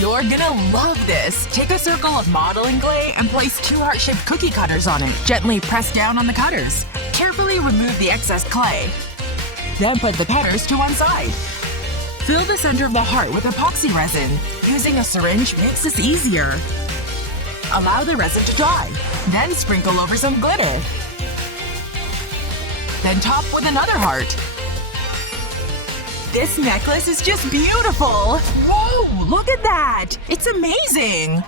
You're gonna love this! Take a circle of modeling clay and place 2 heart-shaped cookie cutters on it. Gently press down on the cutters. Carefully remove the excess clay. Then put the cutters to one side. Fill the center of the heart with epoxy resin. Using a syringe makes this easier. Allow the resin to dry. Then sprinkle over some glitter. Then top with another heart. This necklace is just beautiful! Whoa! Look at that! It's amazing!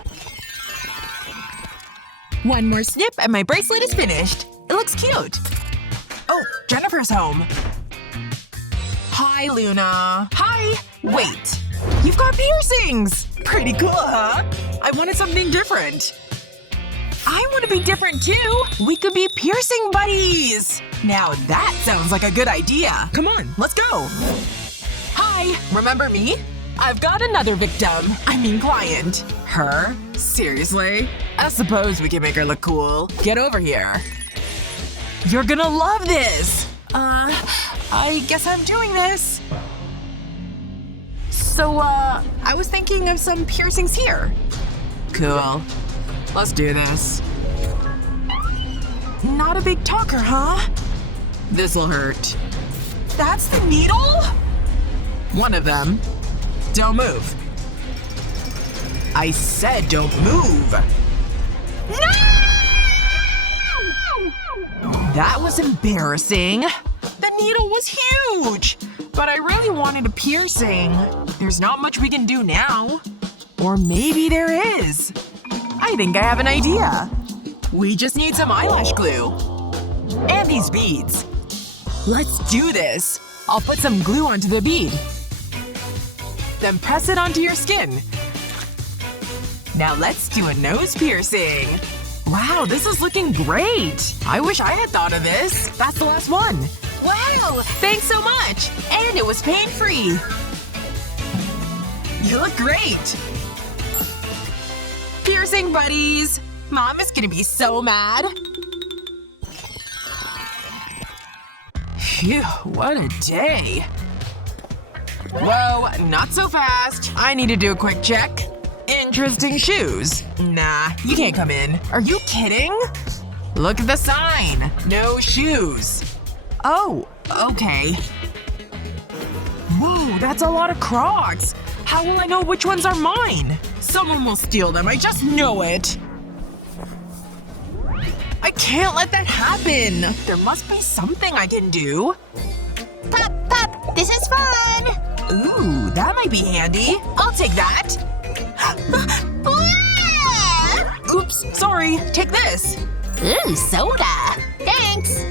One more snip and my bracelet is finished. It looks cute. Oh, Jennifer's home. Hi, Luna. Hi! Wait. You've got piercings! Pretty cool, huh? I wanted something different. I want to be different too! We could be piercing buddies! Now that sounds like a good idea. Come on, let's go! Hi! Remember me? I've got another victim. I mean client. Her? Seriously? I suppose we can make her look cool. Get over here. You're gonna love this! I guess I'm doing this. So, I was thinking of some piercings here. Cool. Let's do this. Not a big talker, huh? This'll hurt. That's the needle? One of them. Don't move. I said don't move. No! That was embarrassing. The needle was huge. But I really wanted a piercing. There's not much we can do now. Or maybe there is. I think I have an idea. We just need some eyelash glue. And these beads. Let's do this. I'll put some glue onto the bead. Then press it onto your skin. Now let's do a nose piercing. Wow, this is looking great. I wish I had thought of this. That's the last one. Wow! Thanks so much! And it was pain-free. You look great. Piercing buddies! Mom is gonna be so mad. Phew, what a day. Whoa, not so fast. I need to do a quick check. Interesting shoes. Nah, you can't come in. Are you kidding? Look at the sign. No shoes. Oh, okay. Whoa, that's a lot of Crocs. How will I know which ones are mine? Someone will steal them, I just know it. I can't let that happen. There must be something I can do. Pop, pop, this is fun! Ooh, that might be handy. I'll take that. Oops, sorry. Take this. Ooh, soda! Thanks!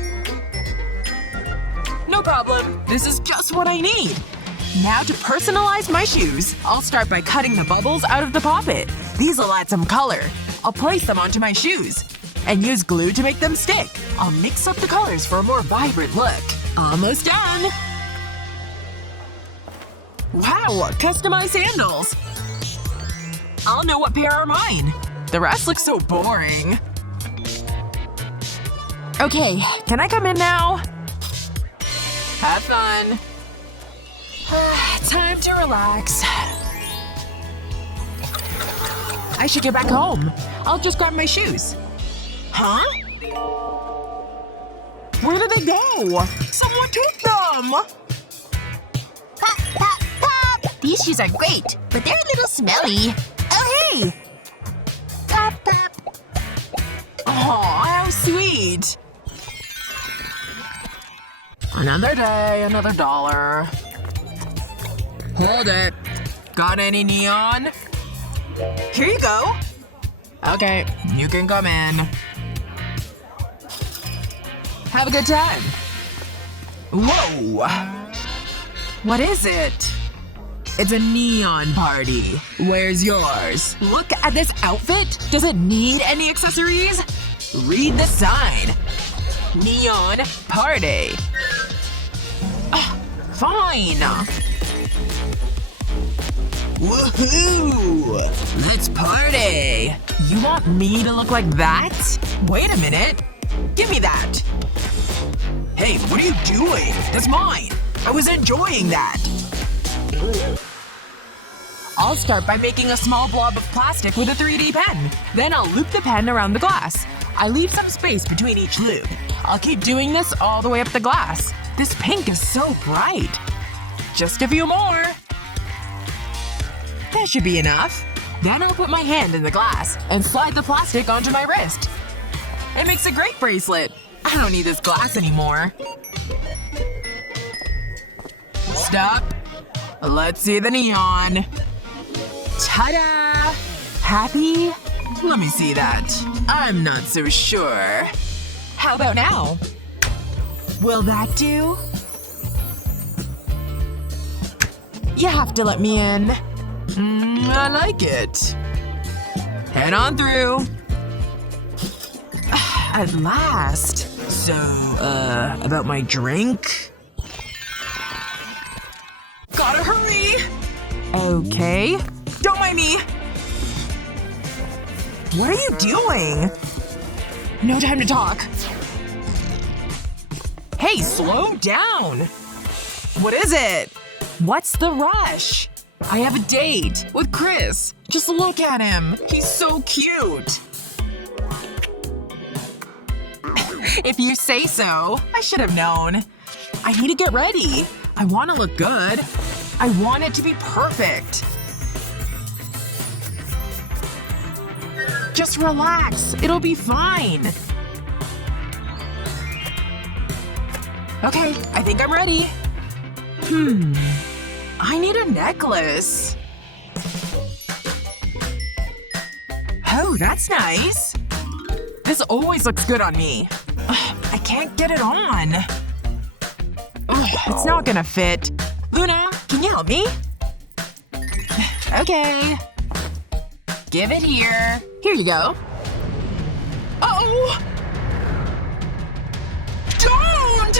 No problem. This is just what I need. Now to personalize my shoes, I'll start by cutting the bubbles out of the poppet. These will add some color. I'll place them onto my shoes. And use glue to make them stick. I'll mix up the colors for a more vibrant look. Almost done! Wow, customized sandals! I'll know what pair are mine. The rest looks so boring. Okay, can I come in now? Have fun! Time to relax. I should get back home. I'll just grab my shoes. Huh? Where did they go? Someone took them! Pop, pop, pop! These shoes are great, but they're a little smelly. Oh, hey! Pop, pop. Aw, how sweet. Another day, another dollar. Hold it. Got any neon? Here you go. Okay, you can come in. Have a good time. Whoa! What is it? It's a neon party. Where's yours? Look at this outfit. Does it need any accessories? Read the sign. Neon party. Fine. Woohoo! Let's party! You want me to look like that? Wait a minute. Give me that. Hey, what are you doing? That's mine. I was enjoying that. I'll start by making a small blob of plastic with a 3D pen. Then I'll loop the pen around the glass. I leave some space between each loop. I'll keep doing this all the way up the glass. This pink is so bright. Just a few more. That should be enough. Then I'll put my hand in the glass and slide the plastic onto my wrist. It makes a great bracelet. I don't need this glass anymore. Stop. Let's see the neon. Ta-da! Happy? Let me see that. I'm not so sure. How about now? Will that do? You have to let me in. I like it. Head on through. At last. So, about my drink? Gotta hurry! Okay. Don't mind me! What are you doing? No time to talk. Hey, slow down! What is it? What's the rush? I have a date with Chris. Just look at him. He's so cute. If you say so. I should have known. I need to get ready. I want to look good. I want it to be perfect. Just relax. It'll be fine. Okay, I think I'm ready. I need a necklace. Oh, that's nice. This always looks good on me. I can't get it on. It's not gonna fit. Luna, can you help me? Okay. Give it here. Here you go. Uh-oh! Don't!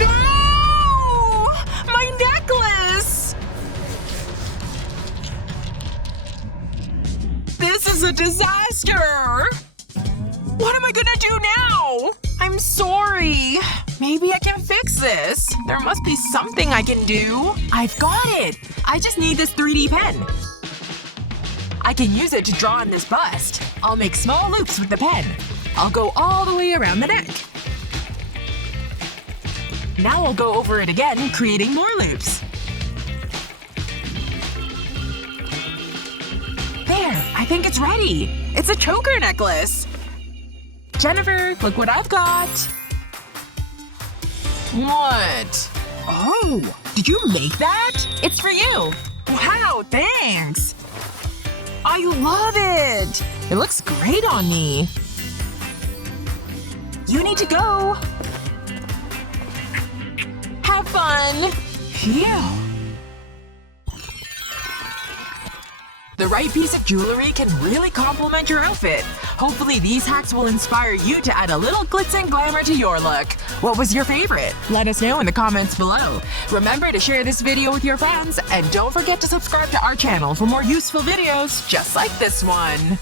No! My necklace! This is a disaster! What am I gonna do now? I'm sorry. Maybe I can fix this. There must be something I can do. I've got it! I just need this 3D pen. I can use it to draw on this bust. I'll make small loops with the pen. I'll go all the way around the neck. Now I'll go over it again, creating more loops. There, I think it's ready. It's a choker necklace. Jennifer, look what I've got. What? Oh, did you make that? It's for you. Wow, thanks. I love it. It looks great on me. You need to go. Have fun. Phew. The right piece of jewelry can really complement your outfit. Hopefully these hacks will inspire you to add a little glitz and glamour to your look. What was your favorite? Let us know in the comments below. Remember to share this video with your friends, and don't forget to subscribe to our channel for more useful videos just like this one.